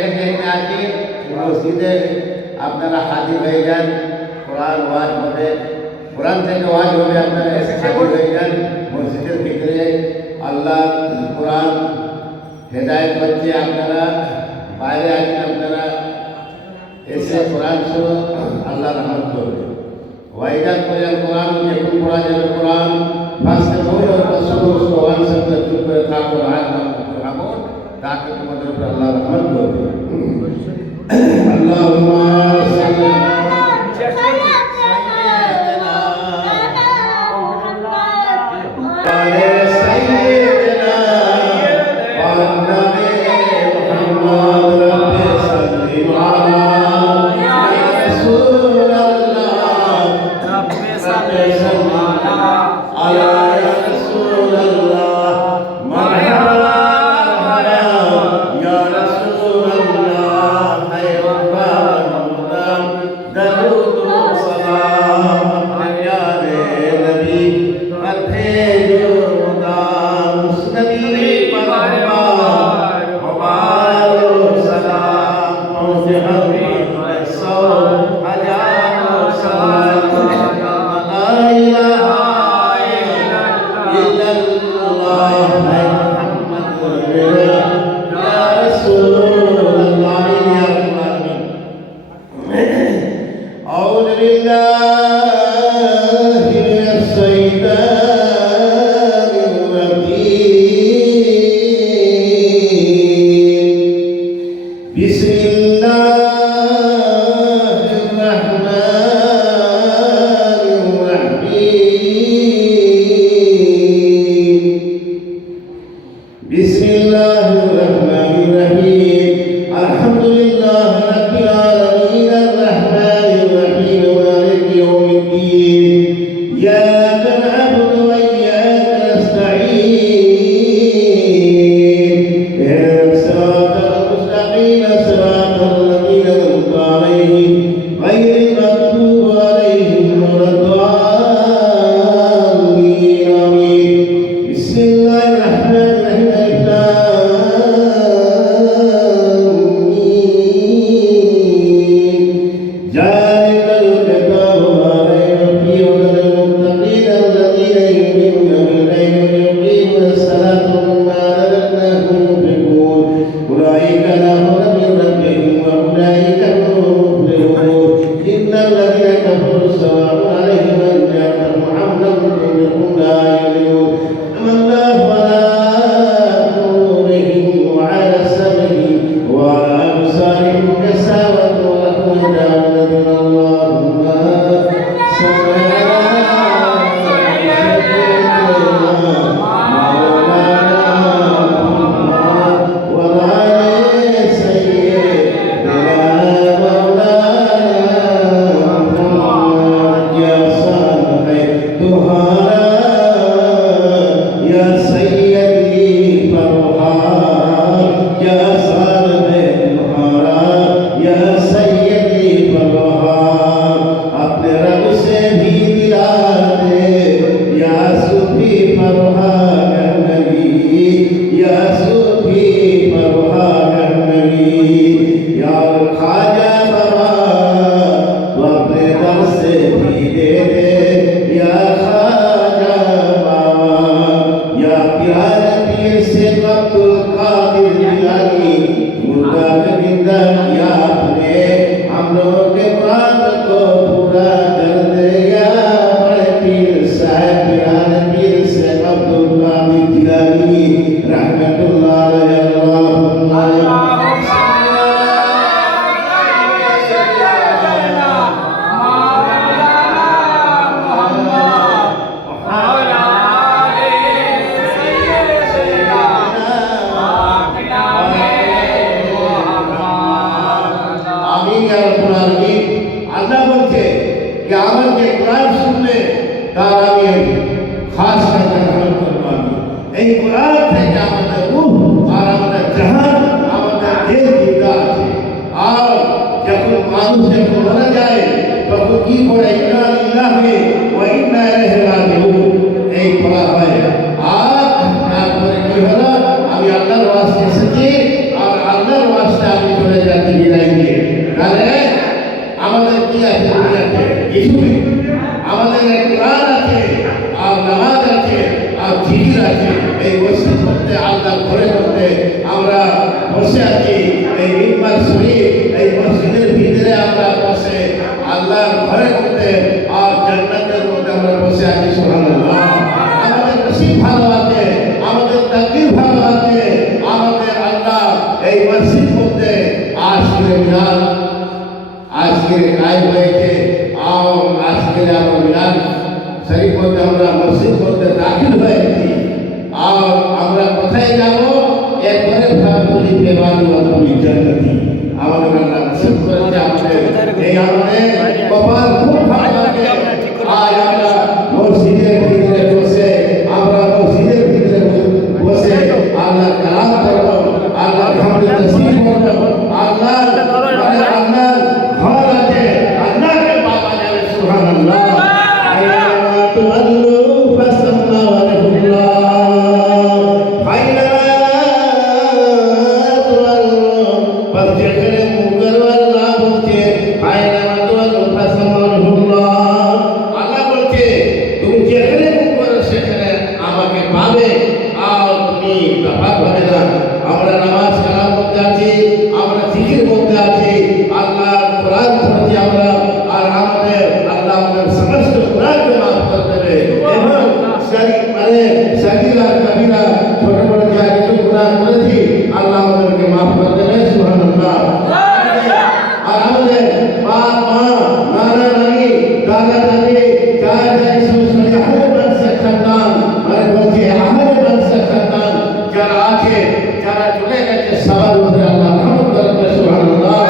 যেখানে আছি মসজিদে আপনারা হাজির হয়ে যান, কোরআন ওয়াজ হবে, কোরআন থেকে ওয়াজ হবে, আপনারা এসে হাজির হয়ে যান মসজিদের ভিতরে। আল্লাহ কোরআন হেদায়েত করছে, আপনারা বাইরে আছেন, আপনারা এসে কোরআন শুনো, আল্লাহ রহমত করবে। ওয়াইদা করে কোরআন যখন পড়া যাবে কোরআন ফার্স্টে বলো রাসূল ওয়ান শব্দ চুপ করে থাকো, আর আমল তাকে তোমাদের উপর আল্লাহ রহমত করবে। আল্লাহুম্মা সাল্লি আমি আল্লাহর ওয়াস্তে এসেছি আর আল্লাহর ওয়াস্তে আমি রাতে বিদায় দিয়ে। তাহলে আমাদের কি আছে? দুনিয়াতে কিছু নেই। আমাদের কোরআন আছে, আর নামাজ আছে, আর জিকির আছে। এই মসজিদ মধ্যে আল্লাহ ঘরে মধ্যে আমরা বসে আছি। এই মিম্বার শরীফ এই মসজিদের ভিতরে আমরা বসে আল্লাহর ঘরে মধ্যে আর জান্নাতের মধ্যে আমরা বসে আছি। সুবহানাল্লাহ। আমাদের নসিব ভালো আছে, আমাদের তাকদীর ভালো আছে। আমাদের আল্লাহ এই মসজিদ মধ্যে আজকে মিলাদ আজকে কায়েম হয়েছে। আর আজকে আমরা মিলাদ শরীফ মধ্যে আমরা মসজিদ মধ্যে দাখিল হয়েছি। আর আমরা কোথায় যাব? এরপরে ভাবলি বেবানি ওয়াতুলি জান্নাতি। আমাদের আল্লাহ নসিব করেছে। আমাদের এই আমাদের কপাল খুব ভালো আছে। আজ আমরা মসজিদের ভিতরে বসে বসে আল্লাহ কালাম করব, আল্লাহ হামদ তাসবিহ করব। আল্লাহ আল্লাহ ঘর আছে, আল্লাহকে পাওয়া যাবে। সুবহানাল্লাহ। আমরা নামাজ কালাম মধ্যে আছি, আমরা জিকির মধ্যে আছি, আল্লাহ কোরআন পড়ছি আমরা। আর আমাদের আল্লাহ আমাদের সমস্ত গুনাহকে মাফ করে দেবে। এবং সাগীরা কবিরা ছোট বড় যা কিছু গুনাহ করেছি আল্লাহ আমাদেরকে মাফ করে দেবে। সুবহানাল্লাহ। আর আমাদের বাপ মা নানা নানি দাদা দাদি চাচা শ্বশুর আহলে বংশ খানদান মানে বলছি আহলে বংশ খানদান যারা আছে, যারা চলে গেছে, সবার উপরে আল্লাহ রহমত করবে। সুবহানাল্লাহ।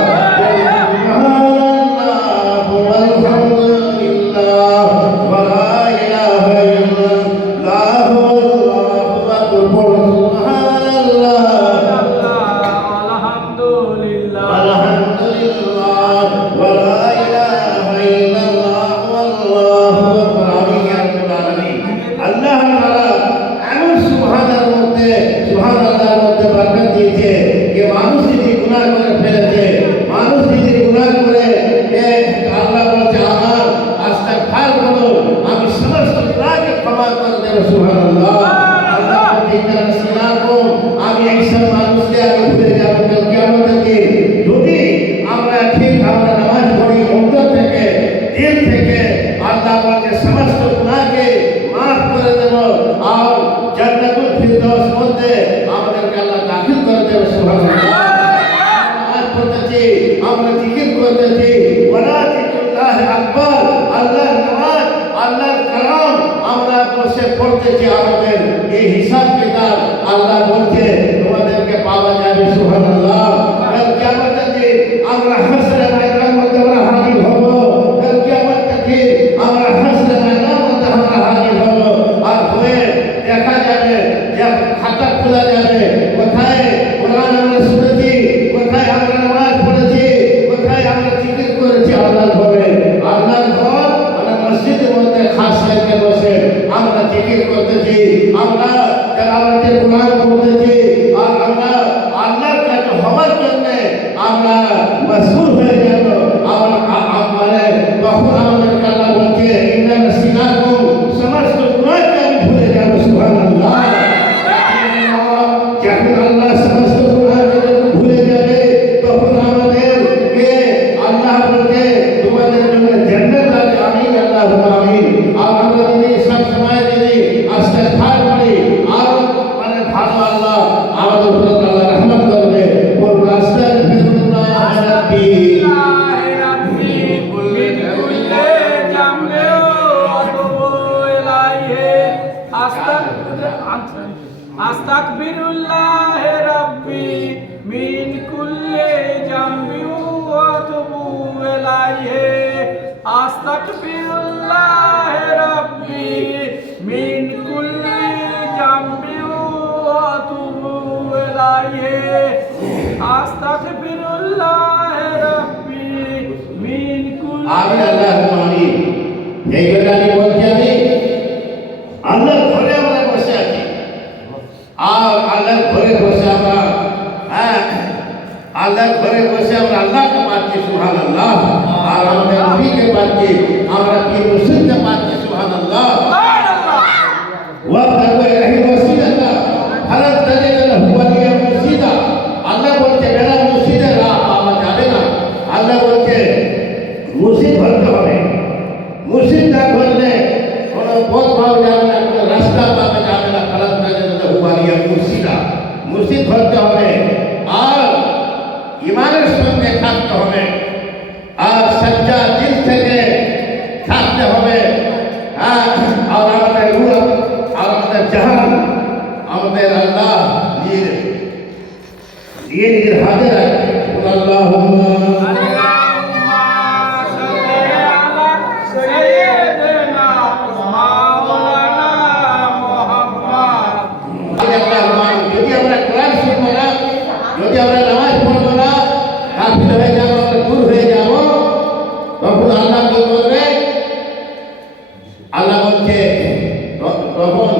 আমি এইসব মানুষকে আমি ভুলে যাব কিয়ামতের দিন। যদি আমরা ঠিক আমরা নামাজ পড়ি অন্তর থেকে, দিল থেকে, আল্লাহ বলছে সমস্ত গুনাহকে মাফ করে দেব। আর জান্নাতুল ফিরদৌস মধ্যে আমাদেরকে আল্লাহ দাখিল করে দেবে। সুবহানাল্লাহ। নামাজ পড়তেছি, আমরা জিকির করতেছি, ওয়ালা জিকুল্লাহ আকবার। আল্লাহর নামাজ, আল্লাহর কালাম আমরা বসে পড়তেছি। আমাদের এই হিসাব কিতাব আল্লাহ বলছে তোমাদেরকে পাওয়া যাবে। সুবহানাল্লাহ। কাল কিয়ামতের দিন আমরা হাসরে ময়দান মধ্যে আমরা হাজির হব। কাল কিয়ামতের দিন আমরা হাসরে ময়দান মধ্যে আমরা হাজির হব। আর হয়ে দেখা যাবে যে খাতা খোলা যাবে, কোথায় কোরআন আমরা শুনেছি, কোথায় আমরা নামাজ পড়েছি, কোথায় আমরা জিকির করেছি আল্লাহর ঘরে। আল্লাহর ঘর মানে মসজিদের মধ্যে খাস করে বসে আমরা জিকির করতেছি, আমরা তেলাওয়াতের কোরআন পড়তেছি। আর আমরা আল্লাহর কাছে হওয়ার জন্য আমরা মশগুল হয়ে যাব। মানে তখন আমাদের আল্লাহ বলছে ইন্না নাসিনাকুম, সমস্ত গুনাহকে আমি ভুলে যাব। সুবহানাল্লাহ। যখন আল্লাহ সমস্ত গুনাহকে ভুলে যাবে তখন আমাদেরকে আল্লাহ বলছে তোমাদের জন্য জান্নাত আছে। আমিন, আল্লাহুম্মা আমিন। আর আমরা যদি সব সময় যদি ইস্তিগফার করি আর মানে ভালো আল্লাহ আমাদের উপর আল্লাহ রহমত করবে। বলুন আস্তাগফিরুল্লাহ রাব্বি আস্তাগফিরুল্লাহ রাব্বি মিন কুল্লি জামবি ওয়া আতুবু ইলাইহি। আস্তাগফিরুল্লাহ রাব্বি মিন কুল্লি জামবি ওয়া আতুবু ইলাইহি। আস্তাগফিরুল্লাহ রাব্বি মিন কুল্লি। আমিন, আল্লাহুম্মা আমিন। এই জন্য আমি বলছি আমি আল্লাহর ঘরে আমরা বসে আছি। আর আল্লাহর ঘরে বসে আমরা আল্লাহর ঘরে বসে আমরা আল্লাহকে পাচ্ছি সুবহানাল্লাহ, আর আমাদের নবীকে পাচ্ছি, আমরা পীর মুর্শিদকে পাচ্ছি সুবহানাল্লাহ। ওয়াবতাগু ইলাইহিল ওয়াসিলাতা হালাল তাজিদু লাহু ওয়ালিয়্যান মুর্শিদা। আল্লাহ বলছে বেড়া মুর্শিদের রাহ পাওয়া যাবে না। আল্লাহ বলছে মুর্শিদ ধরতে হবে। মুর্শিদ না ধরলে কোনো পথ পাওয়া যাবে না, কোনো রাস্তা পাওয়া যাবে না। হালাল তাজিদু লাহু ওয়ালিয়্যান মুর্শিদা। মুর্শিদ ধরতে হবে আর ইমানের সঙ্গে থাকতে হবে আর সচ্চা দিল থেকে থাকতে হবে। আর আমাদের রূহ আর আমাদের জাহান আমাদের আল্লাহ দিয়ে নিজের হাতে রাখবে। আল্লাহুম্মা আল্লাহুম্মা সাল্লি আলা সাইয়্যিদিনা মাওলানা মুহাম্মদ। যদি আমরা কোরআন শুনবো না, যদি আমরা নামাজ পড়বো না, কাফির হয়ে যাবো, আমরা দূর হয়ে যাবো, তখন আল্লাহ কি করবে? আল্লাহ বলছে তখন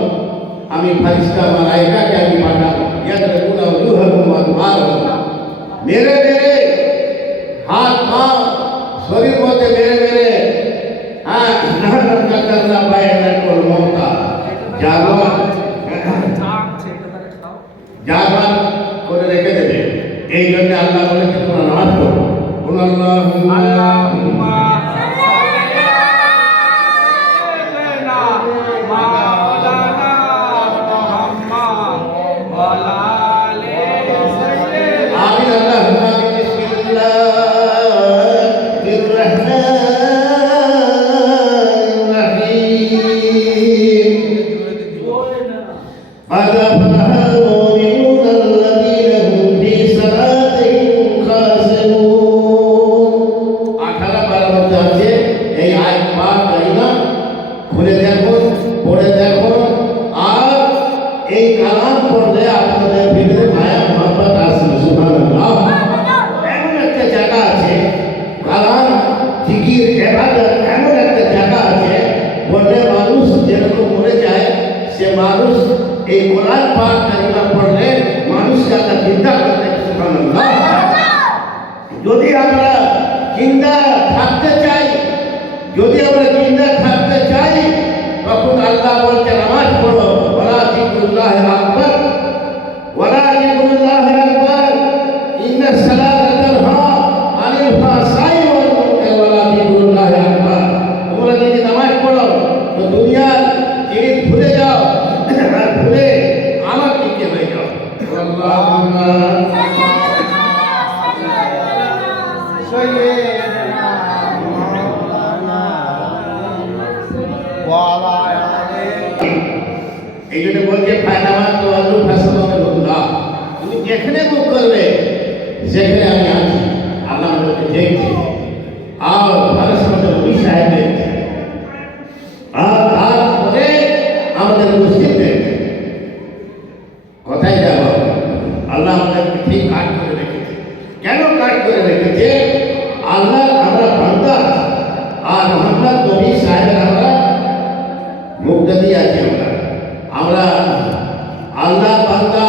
আমি ফারিস্তা মালাইকাকে আমি পাঠাবো, ইয়াদরুনা উজুহাহুম ওয়া আদবারহুম। মেরে মেরে হাত পা শরীর মধ্যে মেরে মেরে নাহন কাতাল্লা বাইনা কুল মওতা জানোয়ার জানোয়ার করে রেখে দেবে। এই জন্য আল্লাহ বলেছে তোমরা নামাজ পড়ো। আল্লাহুম্মা আল্লাহুম্মা সাল্লি আলা সাইয়্যিদিনা মাওলানা মুহাম্মদ ওয়া আলা আলি সাইয়্যিদিনা। আমিন। আল্লাহুম্মা বিসমিল্লাহির রাহমানির রাহিম। আলা ফালাহাল মুমিনুনা আল্লাযীনা হুম ফী সালাতিহিম খাশিউন। 18 12 মধ্যে আছে এই আয়াত পাঠ কারিমা খুলে দেখুন, পড়ে দেখুন, আর এই কালাম পড়লে আপনাদের ভিতরে মায়া মহব্বত আসবে। সুবহানাল্লাহ। এমন একটা জায়গা আছে, কালাম জিকির ইবাদত এমন একটা জায়গা আছে, বললে মানুষ যেরকম মরে যায়, সে মানুষ এই কোরআন পাঠ কারিমা পড়লে মানুষকে আল্লাহ জিন্দা করে দেয়। সুবহানাল্লাহ। যদি আমরা জিন্দা থাকতে চাই, যদি আমরা জিন্দা থাকতে চাই, তখন আল্লাহ বলছে নামাজ পড়ো। ওয়ালা যিকরুল্লাহি আকবার, ওয়ালা যিকরুল্লাহি আকবার, ইন্নাস সালাতা তানহা আনিল ফাহশাই ওয়াল মুনকার, ওয়ালা যিকরুল্লাহি আকবার। তোমরা যদি নামাজ পড়ো তো দুনিয়ার জিনিস ভুলে যাও আর ভুলে আমার দিকে হয়ে যাও। আল্লাহুম্মা সাইয়্যিদিনা মাওলানা ওয়া আলা আলি। এই জন্য বলছে ফায়দামান তো আল্লু ফাসলাল্লাহ। তুমি যেখানে মুখ করবে সেখানে আমি আছি। আল্লাহ আমাদেরকে দেখছে আর ভারত সমাজের নবী সাহেব দেখছে আর তারপরে আমাদের মুসলিম দেখছে। কথাই যাব আল্লাহ আমাদেরকে ঠিক কাজ করে রেখেছে। কেন কাজ করে রেখেছে? আল্লাহ আমরা বান্দা আর মোহাম্মদ নবী সাহেবের আমরা মুক্তি আছি। আমরা আল্লাহ বান্দা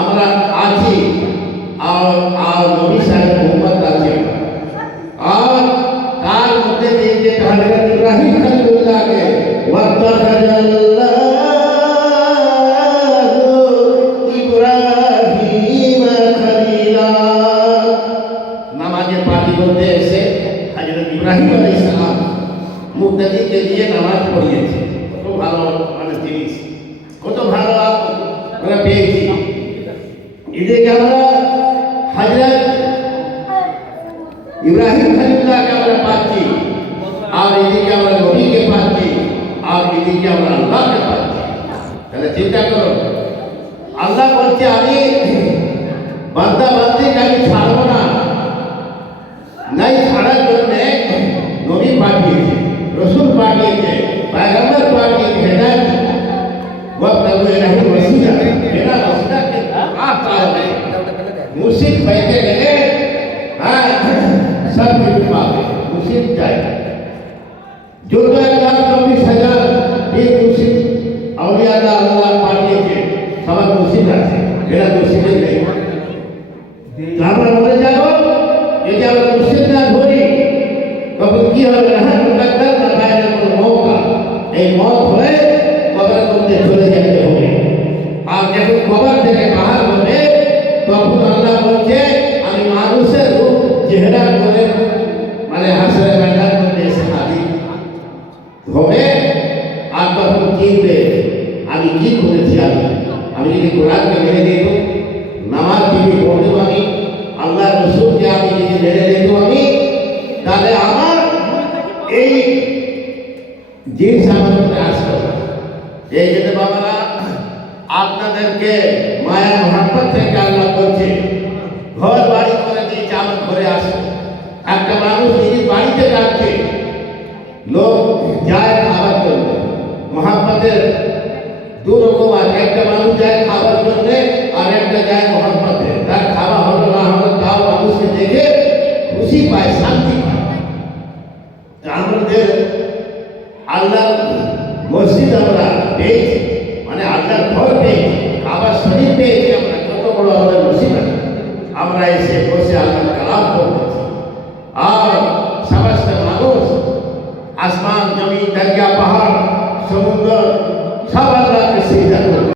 আমরা আছি আর নবী সাহেব মোহাম্মদ আছে। আর তার মধ্যে দিয়ে যে হযরত ইব্রাহিম খলিলুল্লাহকে ওয়াত্তাখাযাল্লাহু ইব্রাহিম খলিলা, নামাজে পাঠি বলতে এসে হযরত ইব্রাহিম আলাইহিস সালাম মুক্তাদিকে দিয়ে নামাজ পড়িয়েছে। কত ভালো মানে জিনিস, কত ভালো আমরা পেয়েছি। এদিকে আমরা হযরত ইব্রাহিম খলিলুল্লাহকে আমরা পাচ্ছি, আর এদিকে আমরা নবীকে পাচ্ছি, আর এদিকে আমরা আল্লাহকে পাচ্ছি। তাহলে চিন্তা করো, আল্লাহ বলছে আমি বান্দা বান্দিকে আমি ছাড়বো না, নাই ছাড়ার জন্য নবী পাঠিয়েছে, রসুল পাঠিয়েছে, পয়গম্বর পাঠিয়েছে, হেদায়েত ওয়াবতাগু ইলাইহিল ওয়াসিলা। এরা ওয়াসিলাকে পাবে, মুর্শিদ পাইতে গেলে সব কিছু পাবে। মুর্শিদ চাই 14,24,000 পীর মুর্শিদ আউলিয়া আল্লাহ পাঠিয়েছে, সবার মুর্শিদ আছে, এরা মুর্শিদের নেই। আমরা আমাদের আল্লাহর মসজিদ আমরা পেয়েছি, মানে আল্লাহর ঘর পেয়েছি, কাবা শরীফ পেয়েছি, আমরা কত বড় আল্লাহর মসজিদ আছে। আমরা এসে বসে আল্লাহর কালাম করতেছি, আর সমস্ত মানুষ আসমান জমি দরিয়া পাহাড় সমুদ্র সব আল্লাহকে সিজদা করছে।